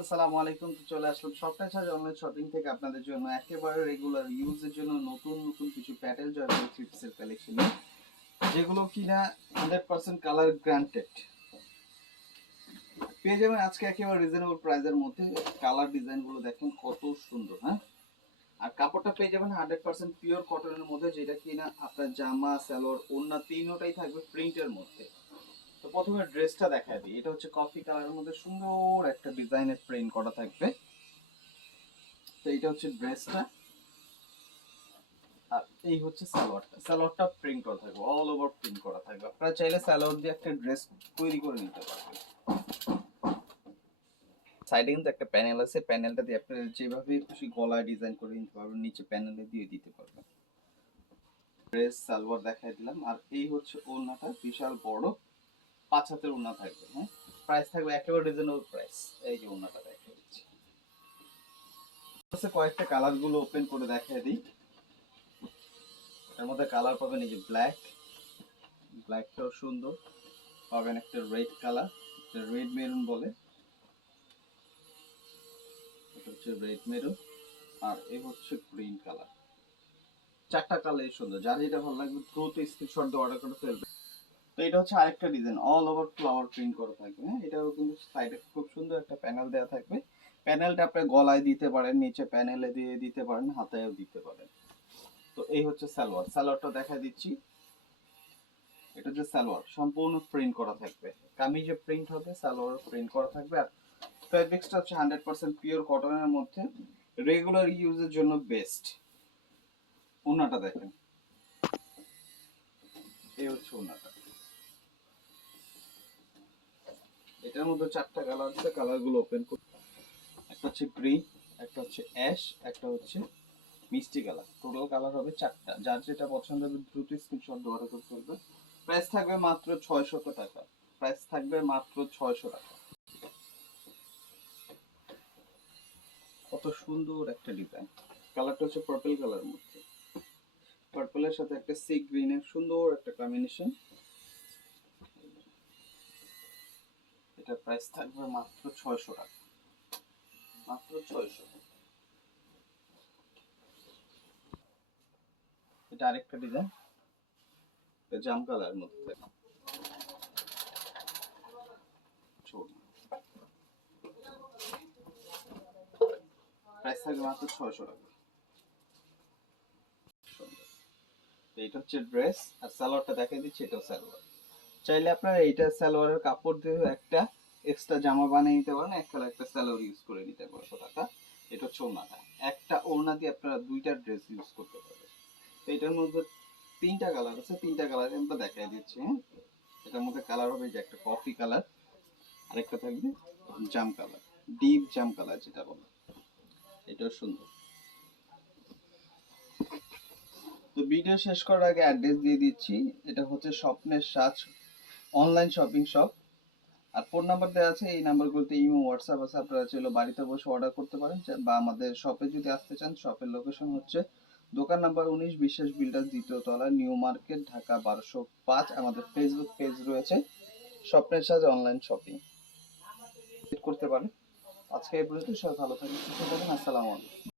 আসসালামু আলাইকুম। তো চলে আসলাম সপ্তাহে সাজ অনলাইন শপিং থেকে আপনাদের জন্য একেবারে রেগুলার ইউজের জন্য নতুন নতুন কিছু প্যাটেল জয়পুরি থ্রি পিসের কালেকশন, যেগুলো কিনা 100% কালার গ্রান্টেড পেয়ে যাবেন আজকে একেবারে রিজনেবল প্রাইসের মধ্যে। কালার ডিজাইন গুলো দেখেন কত সুন্দর, হ্যাঁ। আর কাপড়টা পেয়ে যাবেন 100% পিওর কটনের মধ্যে, যেটা কিনা আপনার জামা সালোয়ার ওড়না তিনটাই থাকবে প্রিন্টের মধ্যে। তো প্রথমে ড্রেসটা দেখায় দিই। এটা হচ্ছে কফি কালারের মধ্যে সুন্দর একটা ডিজাইনের প্রিন্ট করা থাকবে। তো এটা হচ্ছে ড্রেসটা, আর এই হচ্ছে সালোয়ারটা প্রিন্ট করা থাকবে, অল ওভার প্রিন্ট করা থাকবে। আপনারা চাইলে সালোয়ার দিয়ে একটা ড্রেস তৈরি করে নিতে পারবেন। সাইডে কিন্তু একটা প্যানেল আছে, প্যানেলটা দিয়ে আপনারা যেভাবে খুশি গলায় ডিজাইন করে নিতে পারবেন, নিচে প্যানেলে দিয়ে দিতে পারবেন। ড্রেস সালোয়ার দেখাই দিলাম। আর এই হচ্ছে ওড়নাটা, বিশাল বড় 5 হাতের ওড়না থাকবে, হ্যাঁ। প্রাইস থাকবে একেবারে রিজনেবল প্রাইস। এই যে ওড়নাটা দেখাই দিচ্ছি, কয়েকটা কালার গুলো ওপেন করে দেখাই দিই। এর মধ্যে কালার পাবেন এই যে ব্ল্যাকটাও সুন্দর, পাবেন একটা রেড কালার, রেড মেরুন বলে, এটা হচ্ছে রেড মেরুন, আর এই হচ্ছে গ্রিন কালার। চারটা কালারই সুন্দর, যার যেটা ভালো লাগবে দ্রুত স্ক্রিনশট দিয়ে অর্ডার করে ফেলবে। তো এটা হচ্ছে আরেকটা design, all over flower print করা থাকবে, হ্যাঁ। এটাও কিন্তু সাইডে খুব সুন্দর একটা প্যানেল দেওয়া থাকবে। প্যানেলটা আপনি গলায় দিতে পারেন, নিচে প্যানেলে দিয়ে দিতে পারেন, হাতায়ও দিতে পারেন। তো এই হচ্ছে সালোয়ারটা দেখা দিচ্ছি। এটা হচ্ছে সালোয়ার, সম্পূর্ণ প্রিন্ট করা থাকবে, কামিজে প্রিন্ট হবে, সালোয়ার প্রিন্ট করা থাকবে। আর ফেব্রিক্সটা হচ্ছে 100% পিওর কটনের মধ্যে, রেগুলার ইউজের জন্য বেস্ট। ওড়নাটা দেখেন, এই হচ্ছে ওড়নাটা। এটার মধ্যে চারটা কালার আছে, কালারগুলো ওপেন করি। একটা হচ্ছে গ্রিন, একটা হচ্ছে অ্যাশ, একটা হচ্ছে মিষ্টি কালার। টোটাল কালার হবে চারটা, যার যেটা পছন্দ হবে দ্রুত স্ক্রিনশট দিয়ে অর্ডার করে ফেলবে। প্রাইস থাকবে মাত্র 600 টাকা। প্রাইস থাকবে মাত্র 600 টাকা। কত সুন্দর একটা ডিজাইন। কালারটা হচ্ছে পার্পল কালার মধ্যে, পার্পলের সাথে একটা সি গ্রিনের সুন্দর একটা কম্বিনেশন। এটা প্রাইস থাকবে মাত্র 600 টাকা, মাত্র 600। এটা আরেকটা ডিজাইন, জাম কালার মধ্যে, প্রাইস থাকবে মাত্র 600 টাকা। এইটা হচ্ছে ড্রেস, আর সালোয়ারটা দেখাই দিচ্ছি, এটাও সালোয়ার। চাইলে আপনারা এইটা সালোয়ারের কাপড় দিয়ে একটা এক্সট্রা জামা বানিয়ে নিতে পারেন, একটা সালোয়ার ইউজ করে নিতে পারেন টাকা। এটা হচ্ছে ওড়নাটা, একটা ওড়না দিয়ে আপনারা দুইটা ড্রেস ইউজ করতে পারবেন। তো এটার মধ্যে তিনটা কালার আছে, তিনটা কালার আমরা দেখাই দিচ্ছি, হ্যাঁ। এটার মধ্যে কালার হবে যে একটা কফি কালার, আরেকটা থাকবে জাম কালার, ডিপ জাম কালার যেটা বলে, এটাও সুন্দর। তো ভিডিও শেষ করার আগে অ্যাড্রেস দিয়ে দিচ্ছি। এটা হচ্ছে স্বপ্নের সাজ অনলাইন শপিং শপ, আর ফোন নাম্বার দেওয়া আছে, এই নাম্বারগুলোতে ইমো হোয়াটসঅ্যাপ আছে, আপনারা চাইলে বাড়িতে বসে অর্ডার করতে পারেন। বা আমাদের শপে যদি আসতে চান, শপের লোকেশন হচ্ছে দোকান নাম্বার 19 বিশ্বাস বিল্ডার, দ্বিতীয় তলা, নিউ মার্কেট, ঢাকা 1205। আমাদের ফেসবুক পেজ রয়েছে স্বপ্নের সাজ অনলাইন শপিং, করতে পারেন। আজকে এই পর্যন্ত, সবাই ভালো থাকবেন, সুস্থ থাকবেন। আসসালামু আলাইকুম।